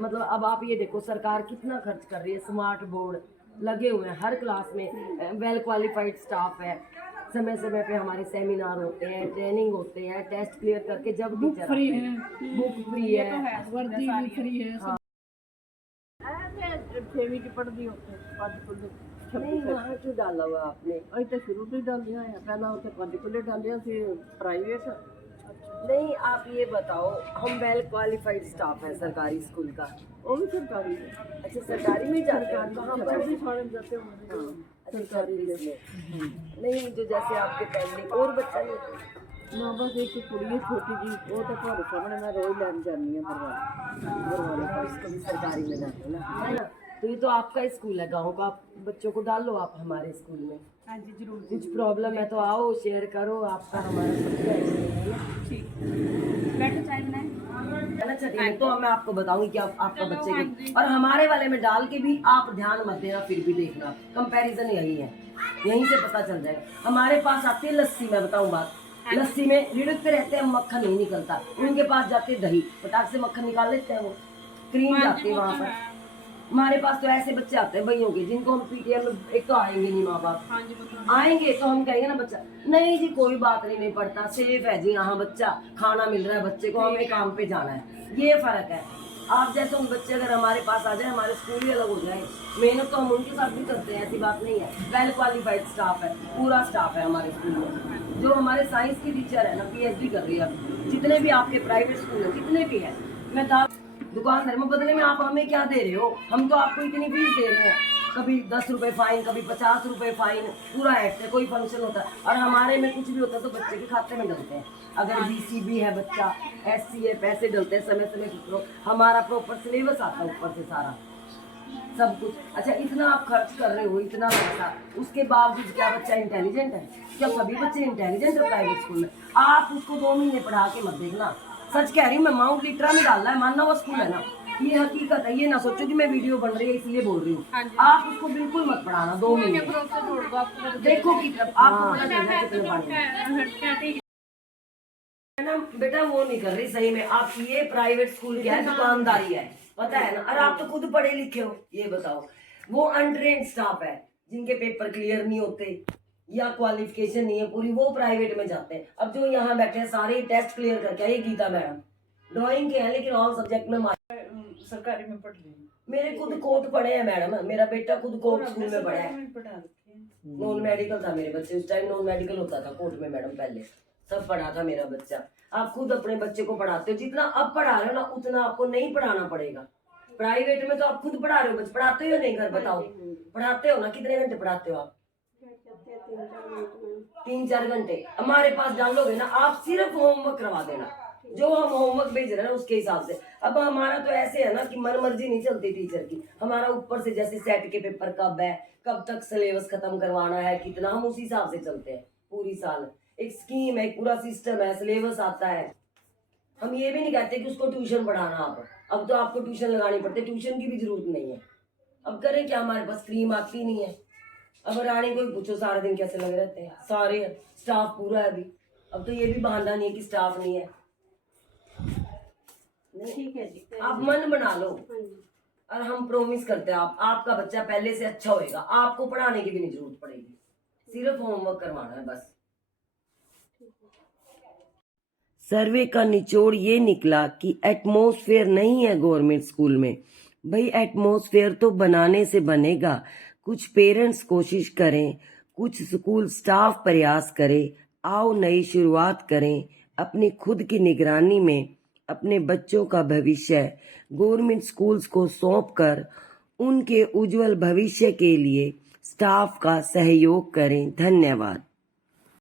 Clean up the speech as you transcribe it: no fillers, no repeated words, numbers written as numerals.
मतलब अब आप ये देखो सरकार कितना खर्च कर रही है, स्मार्ट बोर्ड लगे हुए हैं हर क्लास में, वेल क्वालिफाइड स्टाफ है, समय समय पे हमारे सेमिनार होते हैं, ट्रेनिंग होते हैं, टेस्ट क्लियर करके जब बुक टीचर फ्री है, बुक फ्री है, वर्दी भी फ्री है। हाँ। 6वीं की पढ़ती होते 5 खुले नहीं वहाँ क्यों डाला हुआ आपने? अभी तो शुरू तो ही डाल दिया है, पहला उसे 5 खुले डाल दिया फिर प्राइवेट। नहीं आप ये बताओ, हम वेल क्वालिफाइड स्टाफ है सरकारी स्कूल का। वो भी सरकारी है। अच्छा सरकारी में जाते हैं, कहाँ पर? भी सारे जाते हैं सरकारी में। नहीं जो जैसे आपके पेंडिंग और बच्चा नहीं, माँ बस एक कुड़ी है छोटी जी, वो तो घर सामने मैं रोज लैन जानी है और उसको भी सरकारी में जाते हैं ना, है ना? तो ये तो आपका स्कूल है गांव का, आप बच्चों को डाल लो आप हमारे स्कूल में। हाँ जी जरूर। कुछ प्रॉब्लम है तो आओ शेयर करो, आपका हमारा ठीक बैठो चाय बनाए है ना। तो मैं आपको बताऊंगी कि आपका बच्चे को, और हमारे वाले में डाल के भी आप ध्यान मत देना, फिर भी देखना कंपैरिजन यही है, यहीं से पता चल जाएगा। हमारे पास आती है लस्सी, मैं बताऊं बात, लस्सी में रिड़कते रहते हैं, मक्खन नहीं निकलता, उनके पास जाते दही, फटाक से मक्खन निकाल लेते हैं, वो क्रीम जाती है वहाँ पर। हमारे पास तो ऐसे बच्चे आते हैं भैयों के, जिनको हम पीटीएम में एक तो आएंगे नहीं माँ बाप, आएंगे तो हम कहेंगे ना बच्चा नहीं जी कोई बात नहीं पढ़ता, सेफ है जी, यहाँ बच्चा खाना मिल रहा है बच्चे को, हमें काम पे जाना है, ये फर्क है। आप जैसे उन बच्चे अगर हमारे पास आ जाए, हमारे स्कूल ही अलग हो जाए, मेहनत तो हम उनके साथ भी करते हैं, ऐसी बात नहीं है, वेल क्वालिफाइड स्टाफ है, पूरा स्टाफ है हमारे स्कूल में। जो हमारे साइंस की टीचर है ना, पीएचडी कर रही है, जितने भी आपके प्राइवेट स्कूल है जितने भी है, मैं दुकानदार में बदले में आप हमें क्या दे रहे हो? हम तो आपको इतनी फीस दे रहे हैं, कभी 10 रुपए फाइन, कभी 50 रुपए फाइन, पूरा एक्ट है, कोई फंक्शन होता है और हमारे में कुछ भी होता है तो बच्चे के खाते में डलते हैं। अगर बीसीबी है बच्चा, एससी है, पैसे डलते हैं समय समय की, हमारा प्रॉपर सिलेबस आता है ऊपर से सारा सब कुछ। अच्छा इतना आप खर्च कर रहे हो, इतना पैसा, उसके बावजूद क्या बच्चा इंटेलिजेंट है? क्या सभी बच्चे इंटेलिजेंट है प्राइवेट स्कूल में? आप उसको 2 महीने पढ़ा के मत देखना, सच कह रही हूँ मैं, माउंट लिटरा में डालना है, मानना वो स्कूल है ना, ये हकीकत है, ये ना सोचो कि मैं वीडियो बन रही है इसलिए बोल रही हूँ। आप उसको बिल्कुल मत पढ़ाना 2 महीने, देखो कि आपको पता चल जाए कितने पढ़ने ना। बेटा वो नहीं कर रही सही में, आप ये प्राइवेट स्कूल क्या है, दुकानदारी है, पता है ना। और आप तो खुद पढ़े लिखे हो, ये बताओ वो अनट्रेन्ड स्टाफ है जिनके पेपर क्लियर नहीं होते या क्वालिफिकेशन नहीं है पूरी, वो प्राइवेट में जाते हैं। अब जो यहाँ बैठे हैं सारे टेस्ट क्लियर करके आए, गीता मैडम ड्राइंग के हैं लेकिन ऑल सब्जेक्ट में सरकारी में पढ़ रही। मेरे खुद कोर्ट पढ़े हैं मैडम, मेरा बेटा खुद कोर्ट स्कूल में पढ़ा है, नॉन मेडिकल था मेरे बच्चे उस टाइम, नॉन मेडिकल होता था कोर्ट में मैडम, पहले सब पढ़ा था मेरा बच्चा। आप खुद अपने बच्चे को पढ़ाते हो, जितना अब पढ़ा रहे हो ना उतना आपको नहीं पढ़ाना पड़ेगा। प्राइवेट में तो आप खुद पढ़ा रहे हो, बच्चे पढ़ाते हो नहीं? घर बताओ, पढ़ाते हो ना? कितने घंटे पढ़ाते हो आप? 3-4 घंटे। हमारे पास डालोगे ना, आप सिर्फ होमवर्क करवा देना, जो हम होमवर्क भेज रहे हैं ना उसके हिसाब से। अब हमारा तो ऐसे है ना कि मन मर्जी नहीं चलती टीचर की, हमारा ऊपर से जैसे सेट के पेपर कब है, कब तक सिलेबस खत्म करवाना है, कितना, हम उसी हिसाब से चलते हैं पूरी साल। एक स्कीम है, पूरा सिस्टम है, सिलेबस आता है। हम ये भी नहीं कहते कि उसको ट्यूशन पढ़ाना आप, अब तो आपको ट्यूशन लगानी पड़ती है, ट्यूशन की भी जरूरत नहीं है। अब करें क्या, हमारे पास क्रीम आती नहीं है। अब रानी को पूछो सारा दिन कैसे लगे रहते हैं, सारे स्टाफ पूरा है अभी, अब तो ये भी बहाना नहीं है कि स्टाफ नहीं है। ठीक है जी, आप मन बना लो और हम प्रॉमिस करते हैं आपका बच्चा पहले से अच्छा होएगा, आपको पढ़ाने की भी नहीं जरूरत पड़ेगी, सिर्फ होमवर्क करवाना है बस। सर्वे का निचोड़ ये निकला कि एटमॉस्फेयर नहीं है गवर्नमेंट स्कूल में। भाई एटमॉस्फेयर तो बनाने से बनेगा, कुछ पेरेंट्स कोशिश करें, कुछ स्कूल स्टाफ प्रयास करे, आओ नई शुरुआत करें, अपनी खुद की निगरानी में अपने बच्चों का भविष्य गवर्नमेंट स्कूल्स को सौंपकर उनके उज्जवल भविष्य के लिए स्टाफ का सहयोग करें। धन्यवाद।